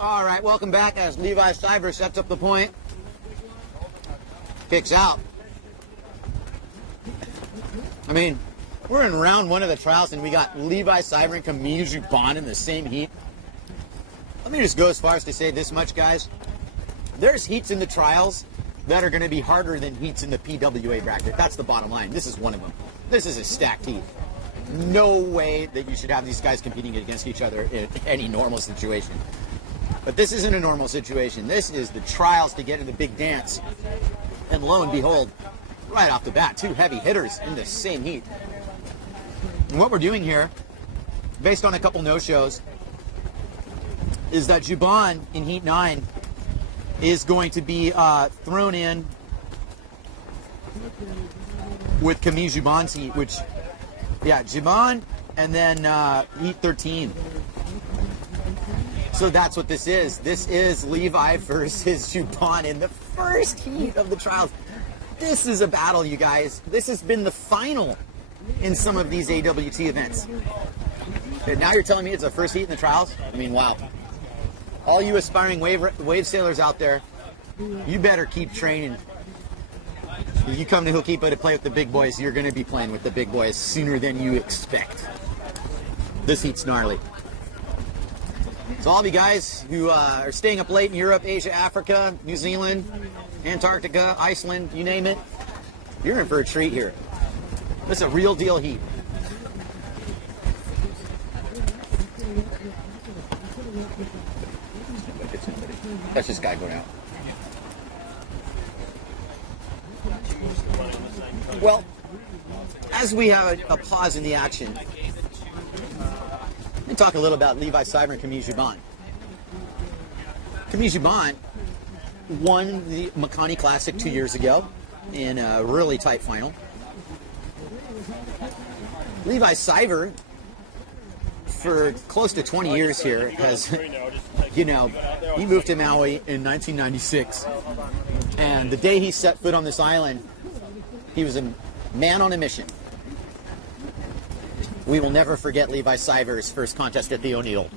All right, welcome back as Levi Siver sets up the point. Kicks out. I mean, we're in round one of the trials and we got Levi Siver and Camille Juabn in the same heat. Let me just go as far as to say this much, guys. There's heats in the trials that are going to be harder than heats in the PWA bracket. That's the bottom line. This is one of them. This is a stacked heat. No way that you should have these guys competing against each other in any normal situation. But this isn't a normal situation. This is the trials to get in the big dance. And lo and behold, right off the bat, two heavy hitters in the same heat. And what we're doing here, based on a couple no-shows, is that Juabn in Heat 9 is going to be thrown in with Camille Juabn's heat, which, yeah, Juabn and then Heat 13. So that's what this is. This is Levi versus Juabn in the first heat of the trials. This is a battle, you guys. This has been the final in some of these AWT events. And now you're telling me it's a first heat in the trials? I mean, wow. All you aspiring wave sailors out there, you better keep training. If you come to Ho'okipa to play with the big boys, you're going to be playing with the big boys sooner than you expect. This heat's gnarly. So all of you guys who are staying up late in Europe, Asia, Africa, New Zealand, Antarctica, Iceland, you name it, you're in for a treat here. This is a real deal heat. That's this guy going out. Well, as we have a pause in the action, let me talk a little about Levi Siver and Camille Juabn. Camille Juabn won the AlohaClassic 2 years ago in a really tight final. Levi Siver, for close to 20 years here, has, you know, he moved to Maui in 1996. And the day he set foot on this island, he was a man on a mission. We will never forget Levi Siver's first contest at the O'Neill.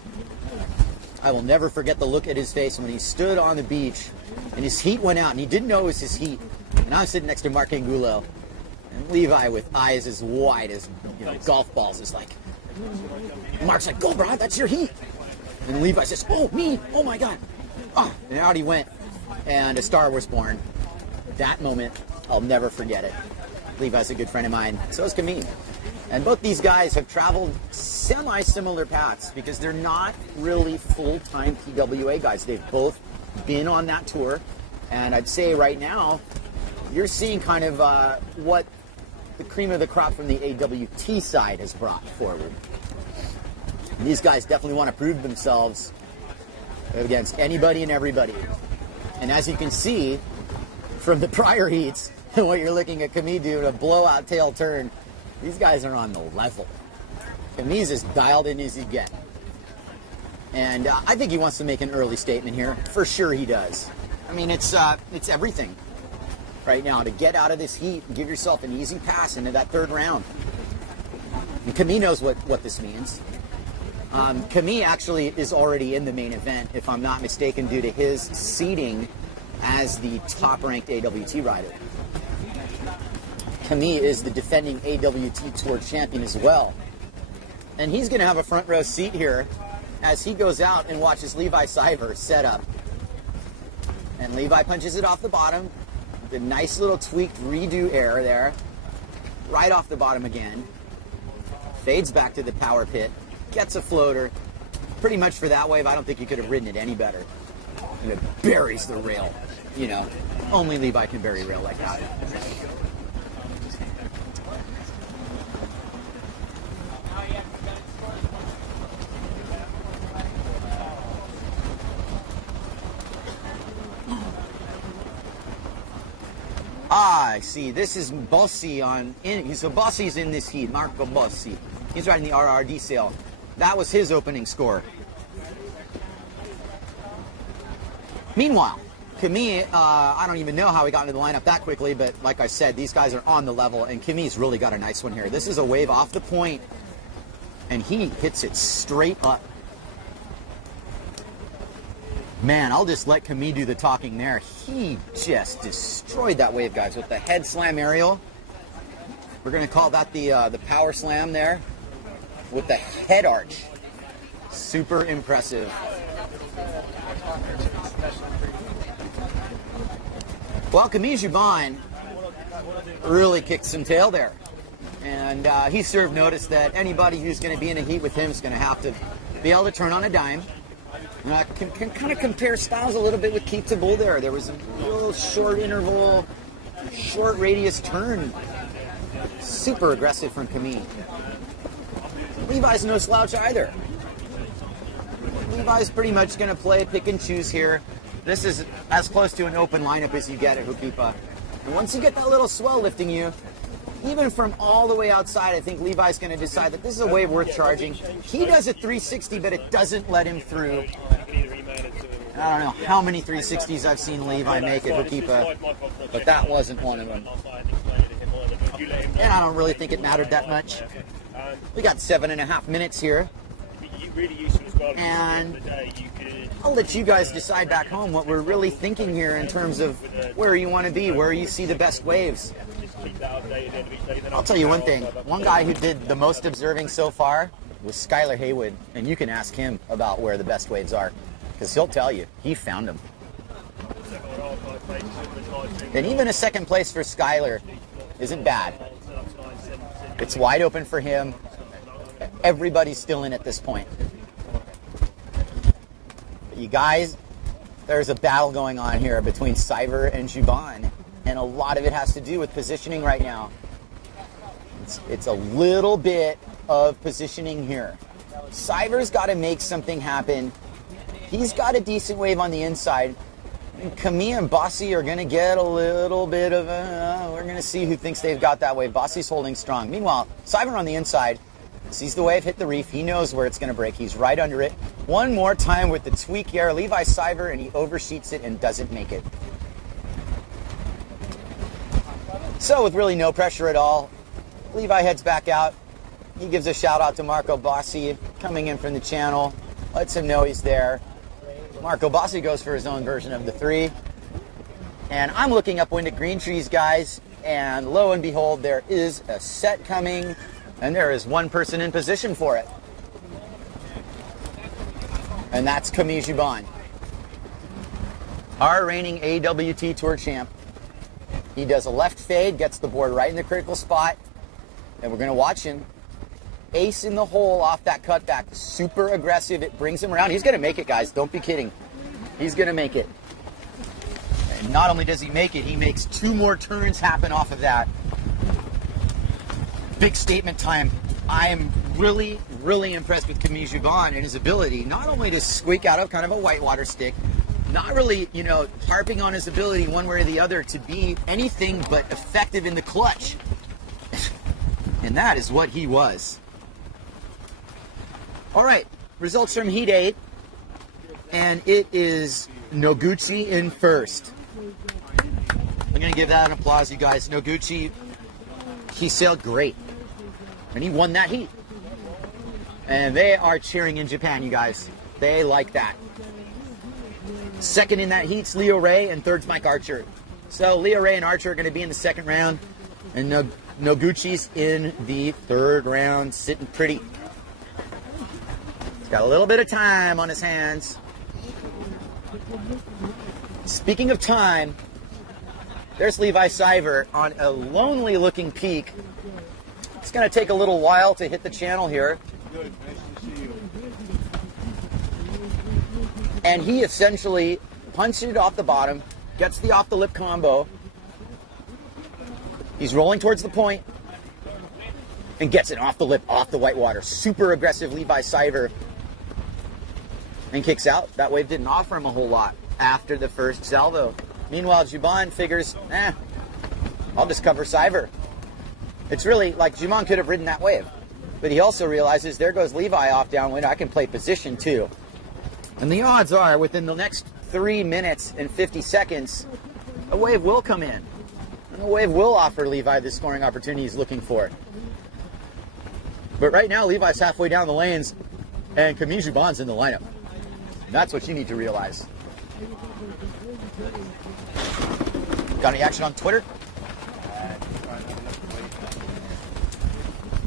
I will never forget the look at his face when he stood on the beach and his heat went out and he didn't know it was his heat. And I was sitting next to Mark Angulo, and Levi with eyes as wide as, you know, golf balls is like, Mark's like, go bro, that's your heat. And Levi says, oh, me, oh my God. Oh, and out he went and a star was born. That moment, I'll never forget it. Levi's a good friend of mine, so is Camille. And both these guys have traveled semi-similar paths because they're not really full-time PWA guys. They've both been on that tour. And I'd say right now, you're seeing kind of what the cream of the crop from the AWT side has brought forward. And these guys definitely want to prove themselves against anybody and everybody. And as you can see from the prior heats, what you're looking at Camille do, a blowout tail turn, these guys are on the level. Camille's as dialed in as you get. And I think he wants to make an early statement here. For sure he does. I mean, it's everything right now to get out of this heat and give yourself an easy pass into that third round. And Camille knows what this means. Camille actually is already in the main event, if I'm not mistaken, due to his seeding as the top-ranked AWT rider. Camille is the defending AWT Tour champion as well. And he's going to have a front row seat here as he goes out and watches Levi Siver set up. And Levi punches it off the bottom. The nice little tweaked redo air there. Right off the bottom again. Fades back to the power pit. Gets a floater. Pretty much for that wave, I don't think you could have ridden it any better. And it buries the rail. You know, only Levi can bury rail like that. I see. This is Bosi on. So Bosi's in this heat. Marco Bosi. He's riding the RRD sail. That was his opening score. Meanwhile, Camille, I don't even know how he got into the lineup that quickly, but like I said, these guys are on the level, and Camille's really got a nice one here. This is a wave off the point, and he hits it straight up. Man, I'll just let Camille do the talking there. He just destroyed that wave, guys, with the head slam aerial. We're going to call that the power slam there with the head arch. Super impressive. Well, Camille Juabn really kicked some tail there. And he served notice that anybody who's going to be in a heat with him is going to have to be able to turn on a dime. Can kind of compare styles a little bit with Keith Bull there. There was a real short interval, short radius turn. Super aggressive from Camille. Levi's no slouch either. Levi's pretty much going to play pick and choose here. This is as close to an open lineup as you get at Hookiepa. And once you get that little swell lifting you, even from all the way outside, I think Levi's going to decide that this is a wave worth charging. He does a 360, but it doesn't let him through. I don't know how many 360s I've seen Levi make at Hookiepa, but that wasn't one of them. And I don't really think it mattered that much. We got 7.5 minutes here. And I'll let you guys decide back home what we're really thinking here in terms of where you want to be, where you see the best waves. I'll tell you one thing. One guy who did the most observing so far was Skylar Haywood, and you can ask him about where the best waves are, because he'll tell you he found them. And even a second place for Skylar isn't bad. It's wide open for him. Everybody's still in at this point. But you guys, there's a battle going on here between Siver and Juabn. And a lot of it has to do with positioning right now. It's a little bit of positioning here. Siver's got to make something happen. He's got a decent wave on the inside. And Camille and Bosi are going to get a little bit of a... we're going to see who thinks they've got that wave. Bosi's holding strong. Meanwhile, Siver on the inside sees the wave hit the reef. He knows where it's going to break. He's right under it. One more time with the tweak air. Levi Siver, and he overshoots it and doesn't make it. So with really no pressure at all, Levi heads back out. He gives a shout out to Marco Bosi coming in from the channel. Lets him know he's there. Marco Bosi goes for his own version of the 3. And I'm looking upwind at green trees, guys. And lo and behold, there is a set coming. And there is one person in position for it. And that's Camille Juabn, our reigning AWT Tour champ. He does a left fade, gets the board right in the critical spot, and we're going to watch him ace in the hole off that cutback. Super aggressive. It brings him around. He's going to make it, guys. Don't be kidding. He's going to make it. And not only does he make it, he makes 2 more turns happen off of that. Big statement time. I am really, really impressed with Camille Juabn and his ability not only to squeak out of kind of a whitewater stick, not really, harping on his ability one way or the other to be anything but effective in the clutch. And that is what he was. All right, results from Heat 8. And it is Noguchi in first. I'm going to give that an applause, you guys. Noguchi, he sailed great. And he won that heat. And they are cheering in Japan, you guys. They like that. Second in that heat's Leo Ray, and third's Mike Archer. So Leo Ray and Archer are going to be in the second round, and Noguchi's in the third round, sitting pretty. He's got a little bit of time on his hands. Speaking of time, there's Levi Siver on a lonely-looking peak. It's going to take a little while to hit the channel here. Good, nice to see you. And he essentially punches it off the bottom, gets the off-the-lip combo. He's rolling towards the point and gets it off the lip, off the whitewater. Super aggressive Levi Siver. And kicks out. That wave didn't offer him a whole lot after the first salvo. Meanwhile, Juabn figures, I'll just cover Siver. It's really like Juabn could have ridden that wave. But he also realizes there goes Levi off downwind. I can play position too. And the odds are within the next 3 minutes and 50 seconds, a wave will come in. And a wave will offer Levi the scoring opportunity he's looking for. But right now, Levi's halfway down the lanes, and Camille Juabn's in the lineup. And that's what you need to realize. Got any action on Twitter?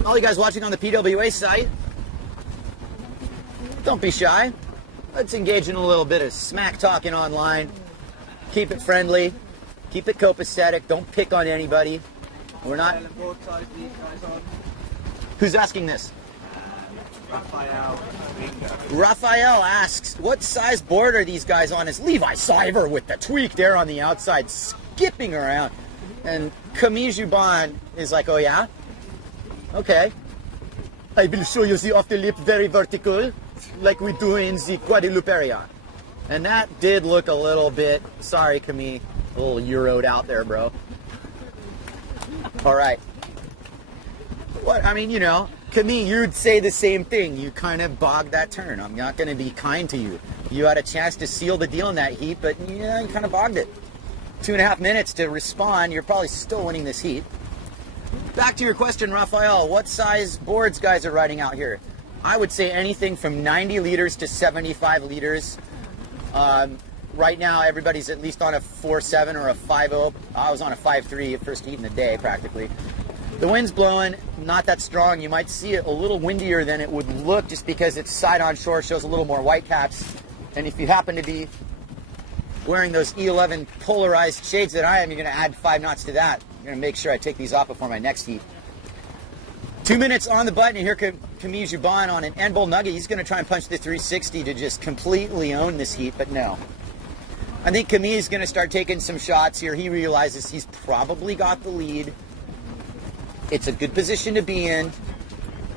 All you guys watching on the PWA site, don't be shy. Let's engage in a little bit of smack talking online. Keep it friendly. Keep it copacetic. Don't pick on anybody. We're not... Who's asking this? Raphael asks, what size board are these guys on? Is Levi Siver with the tweak there on the outside, skipping around. And Camille Juabn is like, oh yeah? Okay. I will show you the off the lip very vertical, like we do in the Guadeloupe area. And that did look a little bit, sorry Camille, a little Euroed out there, bro. All right. What, I mean, you know, Camille, you'd say the same thing. You kind of bogged that turn. I'm not going to be kind to you. You had a chance to seal the deal in that heat, but yeah, you kind of bogged it. 2.5 minutes to respond. You're probably still winning this heat. Back to your question, Raphael. What size boards guys are riding out here? I would say anything from 90 liters to 75 liters. Right now, everybody's at least on a 4.7 or a 5.0. I was on a 5.3 at first heat in the day, practically. The wind's blowing, not that strong. You might see it a little windier than it would look just because it's side on shore, shows a little more white caps. And if you happen to be wearing those E11 polarized shades that I am, you're going to add 5 knots to that. I'm going to make sure I take these off before my next heat. 2 minutes on the button, and here comes Camille Juabn on an end bowl nugget. He's going to try and punch the 360 to just completely own this heat, but no. I think Camille's going to start taking some shots here. He realizes he's probably got the lead. It's a good position to be in.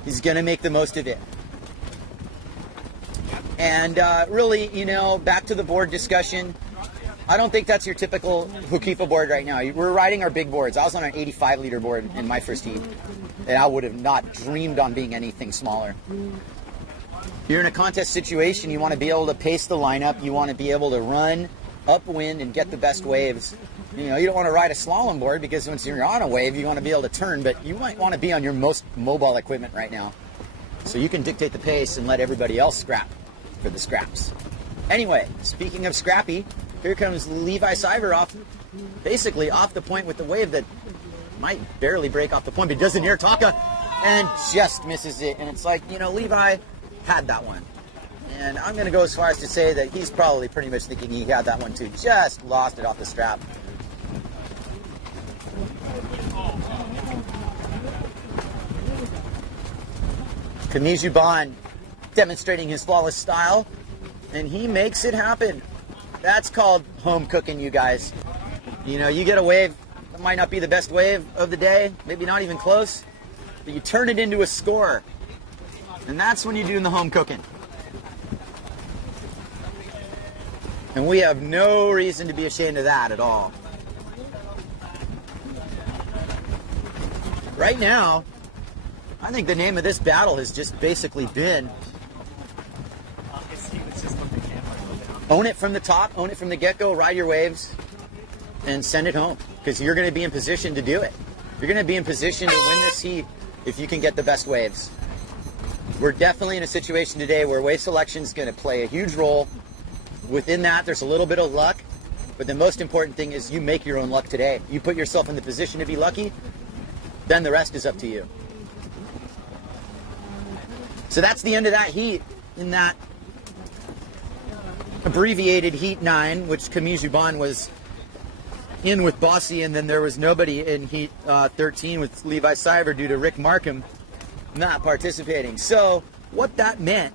He's going to make the most of it. And really, you know, back to the board discussion. I don't think that's your typical Hookiepa board right now. We're riding our big boards. I was on an 85 liter board in my first heat, and I would have not dreamed on being anything smaller. You're in a contest situation. You want to be able to pace the lineup. You want to be able to run upwind and get the best waves. You know, you don't want to ride a slalom board because once you're on a wave, you want to be able to turn, but you might want to be on your most mobile equipment right now. So you can dictate the pace and let everybody else scrap for the scraps. Anyway, speaking of scrappy, here comes Levi Siver off, basically off the point with the wave that might barely break off the point, but doesn't air Taka and just misses it. And it's like, you know, Levi had that one. And I'm going to go as far as to say that he's probably pretty much thinking he had that one too. Just lost it off the strap. Camille Juabn demonstrating his flawless style, and he makes it happen. That's called home cooking, you guys. You know, you get a wave that might not be the best wave of the day, maybe not even close, but you turn it into a score. And that's when you're doing the home cooking. And we have no reason to be ashamed of that at all. Right now, I think the name of this battle has just basically been own it from the top, own it from the get-go, ride your waves, and send it home. Because you're going to be in position to do it. You're going to be in position to win this heat if you can get the best waves. We're definitely in a situation today where wave selection is going to play a huge role. Within that, there's a little bit of luck, but the most important thing is you make your own luck today. You put yourself in the position to be lucky, then the rest is up to you. So that's the end of that heat in that abbreviated Heat 9, which Camille Juabn was in with Bosi, and then there was nobody in Heat 13 with Levi Siver due to Markham not participating. So what that meant